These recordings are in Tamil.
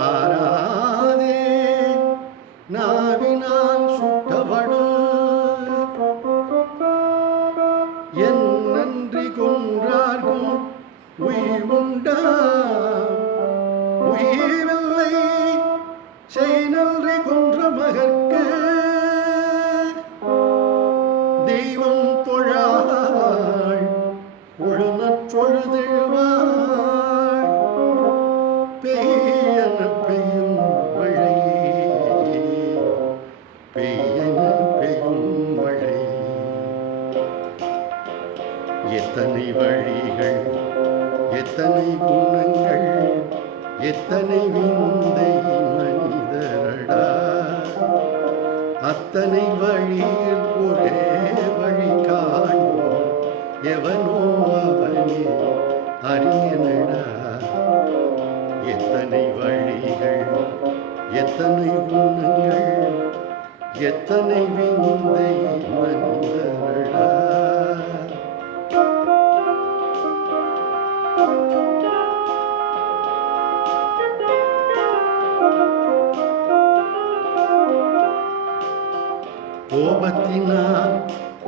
ஆராதே நாவினால் சுட்டபடும் என் நன்றி கொன்றார்க்கும் உயிர் உண்டா உயிர் எத்தனை வழிகள் எத்தனை குணங்கள் எத்தனை விந்தை மனிதரடா அத்தனை வழியில் ஒரே வழி காண்போம் எவனோ அவனே அறியனடா. எத்தனை வழிகள் எத்தனை குணங்கள் எத்தனை விந்தை கோபத்தினால்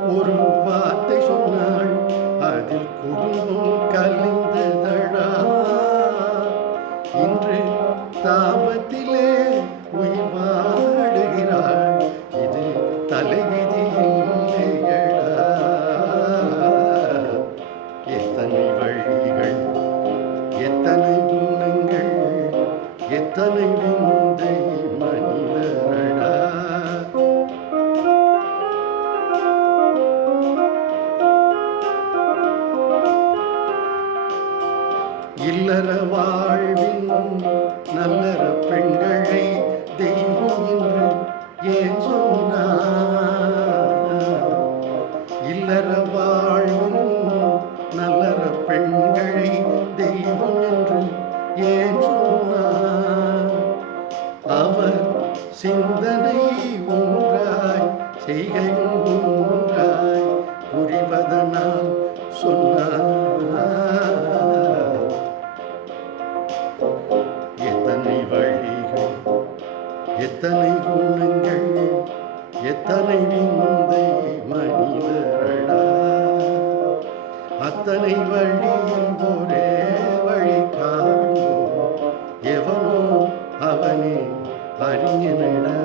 ஒரு வார்த்தை சொன்னாள் அதில் குடும்பம் கலிந்ததடா இன்று தாபத்திலே உயிர் வாடுகிறாள் இது தலைவிதி எத்தனை வழிகள் எத்தனை குணங்கள் எத்தனை விந்தை நல்லற வாழ்வின் நல்லற பெண்களை தெய்வம் என்று ஏன் சொன்னார்? இல்லற வாழ்வும் நல்லற பெண்களை தெய்வம் என்று ஏன் சொன்னார்? அவர் சிந்தனை ஒன்றாய் செய்கையும் ஒன்றாய் புரிவதனால் எத்தனை குணங்கள் எத்தனை விந்தை மனிதரடா அத்தனை வழியில் ஒரே வழி காண்போம். எவனோ அவனே அறிஞனடா?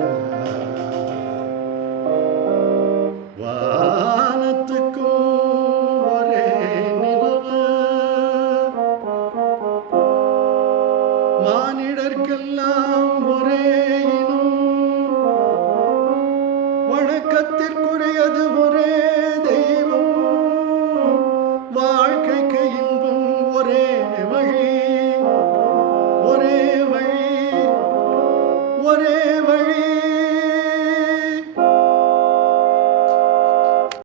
வானத்துக்கும் করে